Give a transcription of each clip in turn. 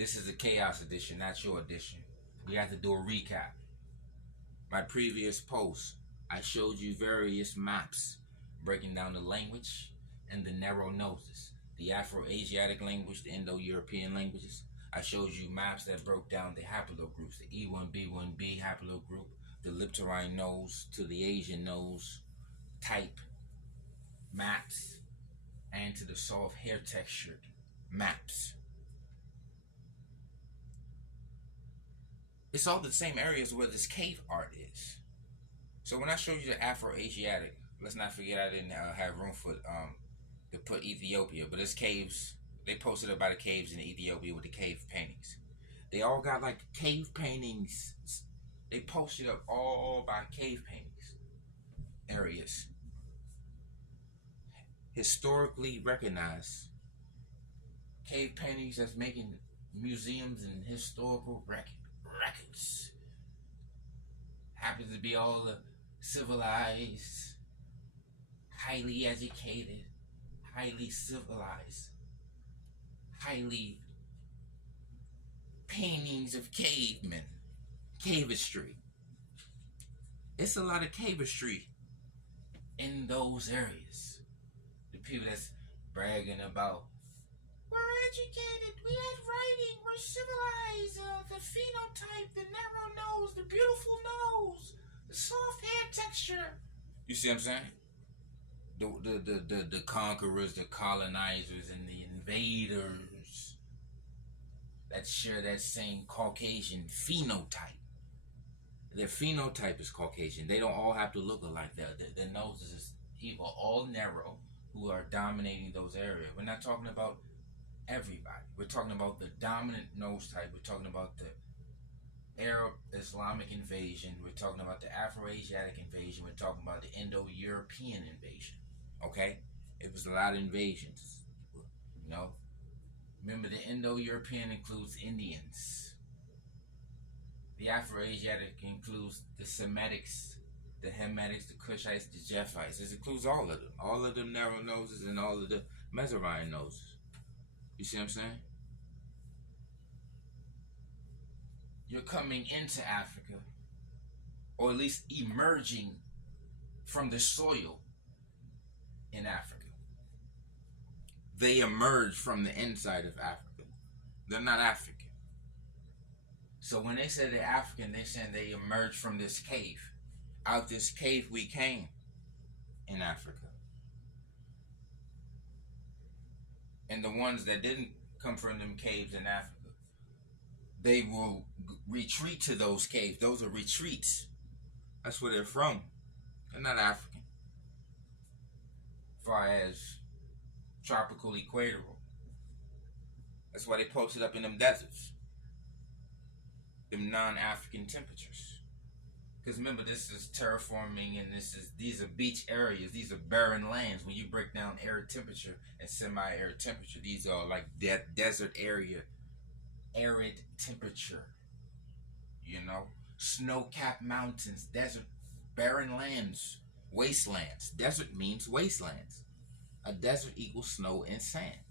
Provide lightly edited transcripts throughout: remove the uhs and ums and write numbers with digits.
This is a chaos edition, not your edition. We have to do a recap. My previous post, I showed you various maps breaking down the language and the narrow noses, the Afro-Asiatic language, the Indo-European languages. I showed you maps that broke down the haplogroups, the E1B1B haplogroup, the Liptorine nose to the Asian nose type maps, and to the soft hair textured maps. It's all the same areas where this cave art is. So when I showed you the Afro-Asiatic, let's not forget I didn't have room for to put Ethiopia, but it's caves. They posted about the caves in Ethiopia with the cave paintings. They all got like cave paintings. They posted up all by cave paintings areas, historically recognized cave paintings that's making museums and historical records. Happens to be all the civilized, highly educated, highly civilized, highly paintings of cavemen, cavistry. It's a lot of cavistry in those areas. The people that's bragging about, we're educated, we had writing, we're civilized, the phenotype, the narrow nose, the beautiful nose, the soft hair texture. You see what I'm saying? The conquerors, the colonizers, and the invaders that share that same Caucasian phenotype. Their phenotype is Caucasian. They don't all have to look alike. Their noses is either all narrow, who are dominating those areas. We're not talking about everybody. We're talking about the dominant nose type. We're talking about the Arab Islamic invasion. We're talking about the Afro-Asiatic invasion. We're talking about the Indo-European invasion. Okay? It was a lot of invasions. You know? Remember, the Indo-European includes Indians. The Afro-Asiatic includes the Semitics, the Hamites, the Cushites, the Japhites. This includes all of them. All of them narrow noses and all of the Mesorine noses. You see what I'm saying? You're coming into Africa, or at least emerging from the soil in Africa. They emerge from the inside of Africa. They're not African. So when they say they're African, they're saying they emerged from this cave. Out this cave we came in Africa. And the ones that didn't come from them caves in Africa, they will retreat to those caves. Those are retreats. That's where they're from. They're not African. As far as tropical equatorial. That's why they posted up in them deserts. Them non-African temperatures. Because remember, this is terraforming, and these are beach areas. These are barren lands. When you break down arid temperature and semi-arid temperature, these are like desert area, arid temperature. You know, snow-capped mountains, desert, barren lands, wastelands. Desert means wastelands. A desert equals snow and sand.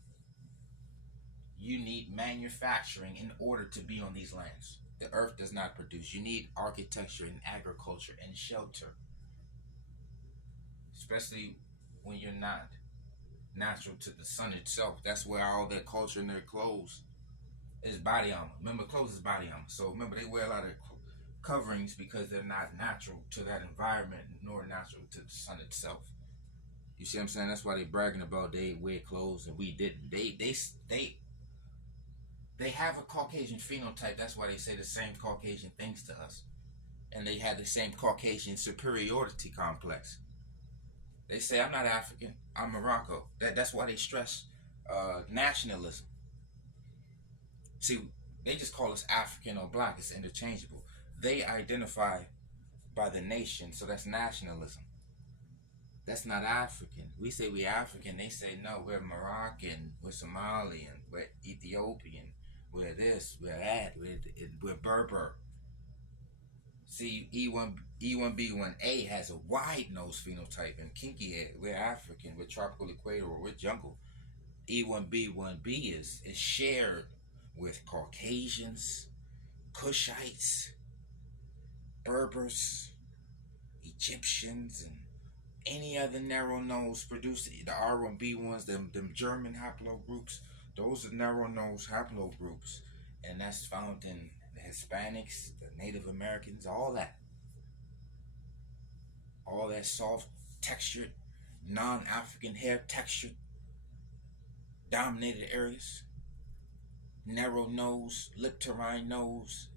You need manufacturing in order to be on these lands. The earth does not produce. You need architecture and agriculture and shelter. Especially when you're not natural to the sun itself. That's where all their culture and their clothes is body armor. Remember, clothes is body armor. So remember, they wear a lot of coverings because they're not natural to that environment, nor natural to the sun itself. You see what I'm saying? That's why they bragging about they wear clothes and we didn't. They have a Caucasian phenotype. That's why they say the same Caucasian things to us. And they have the same Caucasian superiority complex. They say, I'm not African, I'm Morocco. That's why they stress nationalism. See, they just call us African or black. It's interchangeable. They identify by the nation, so that's nationalism. That's not African. We say we're African. They say, no, we're Moroccan, we're Somalian, we're Ethiopian. We're this, we're that, we're Berber. See, E1B1A has a wide nose phenotype and kinky head. We're African, we're tropical equatorial, we're jungle. E1B1B is shared with Caucasians, Cushites, Berbers, Egyptians, and any other narrow nose produced. The R&B ones, them German haplogroups, those are narrow nose haplogroups, and that's found in the Hispanics, the Native Americans, all that soft textured, non-African hair textured dominated areas, narrow nose, lip terine nose,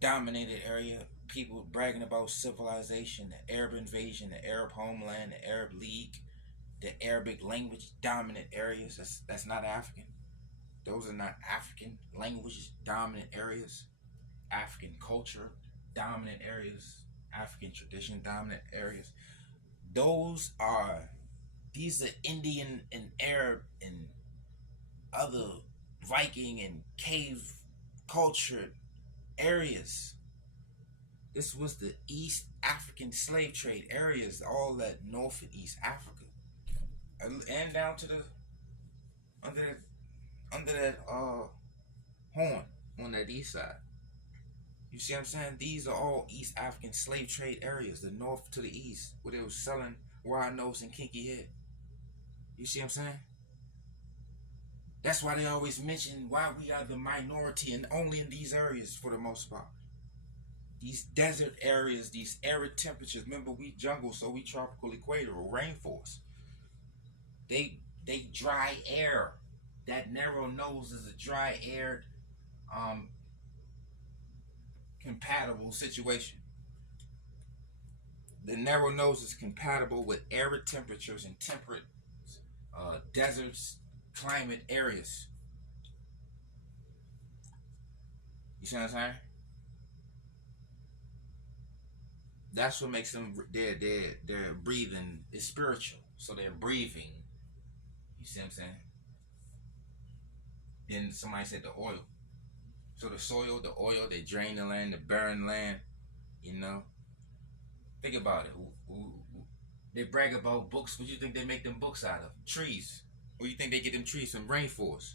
dominated area. People bragging about civilization, the Arab invasion, the Arab homeland, the Arab League, the Arabic language dominant areas. That's not African. Those are not African languages dominant areas. African culture dominant areas. African tradition dominant areas. Those are these are Indian and Arab and other Viking and cave culture areas. This was the East African slave trade areas, all that North and East Africa, and down to the under that horn on that east side. You see what I'm saying? These are all East African slave trade areas, the north to the east, where they were selling wide nose and kinky head. You see what I'm saying? That's why they always mention why we are the minority and only in these areas for the most part. These desert areas, these arid temperatures. Remember, we jungle, so we tropical equatorial rainforest. They dry air. That narrow nose is a dry air, compatible situation. The narrow nose is compatible with arid temperatures and temperate deserts, climate areas. You see what I'm saying? That's what makes them their breathing is spiritual. So they're breathing. You see what I'm saying? Then somebody said the oil. So the soil, the oil, they drain the land, the barren land. You know, think about it. They brag about books. What do you think they make them books out of? Trees. Where do you think they get them trees from? Rainforests,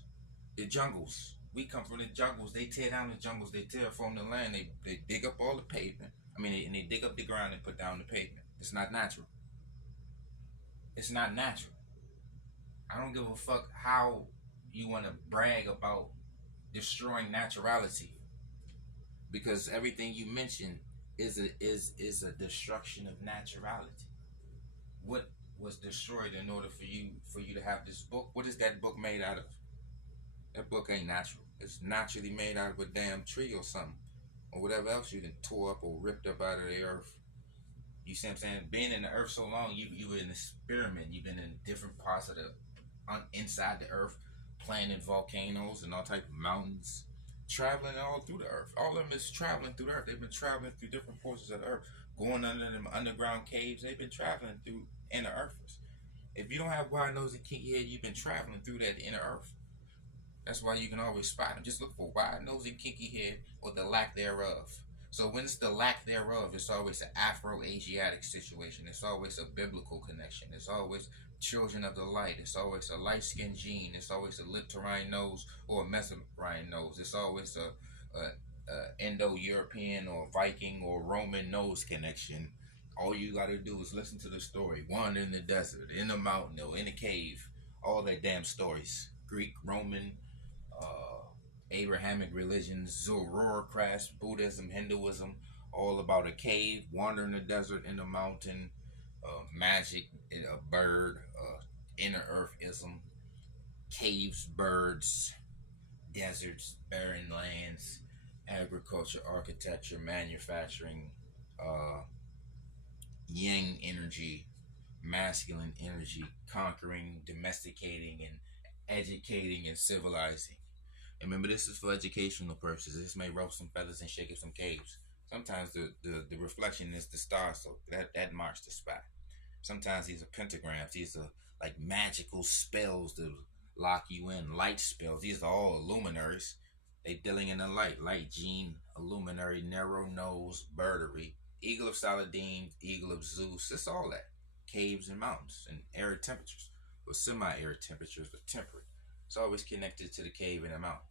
the jungles. We come from the jungles. They tear down the jungles. They terraform the land. They dig up all the pavement. And they dig up the ground and put down the pavement. It's not natural. It's not natural. I don't give a fuck how you want to brag about destroying naturality, because everything you mentioned is a destruction of naturality. What was destroyed in order for you to have this book? What is that book made out of? That book ain't natural. It's naturally made out of a damn tree or something, or whatever else you done tore up or ripped up out of the earth. You see what I'm saying? Being in the earth so long, you were in the experiment. You've been in different parts of the inside the earth, planet volcanoes and all type of mountains, traveling all through the earth. All of them is traveling through the earth. They've been traveling through different portions of the earth, going under them underground caves. They've been traveling through inner earths. If you don't have wide nose and kinky head, you've been traveling through that inner earth. That's why you can always spot them. Just look for wide nose and kinky head or the lack thereof. So when it's the lack thereof, it's always an Afro-Asiatic situation. It's always a biblical connection. It's always children of the light. It's always a light-skinned gene. It's always a lip-terine nose or a mesorine nose. It's always a Indo-European or Viking or Roman nose connection. All you got to do is listen to the story. Wander in the desert, in the mountain, or in a cave. All that damn stories. Greek, Roman, Abrahamic religions, Zoroaster, Buddhism, Hinduism, all about a cave, wander in the desert, in the mountain, magic, a bird, inner earthism, caves, birds, deserts, barren lands, agriculture, architecture, manufacturing, yang energy, masculine energy, conquering, domesticating, and educating and civilizing. And remember, this is for educational purposes. This may ruffle some feathers and shake up some caves. Sometimes the reflection is the star, so that marks the spot. Sometimes these are pentagrams. These are like magical spells to lock you in. Light spells. These are all luminaries. They dealing in the light gene, illuminary, narrow nose, birdery, eagle of Saladin, eagle of Zeus. It's all that. Caves and mountains and arid temperatures, or semi-arid temperatures, but temperate. It's always connected to the cave and the mountain.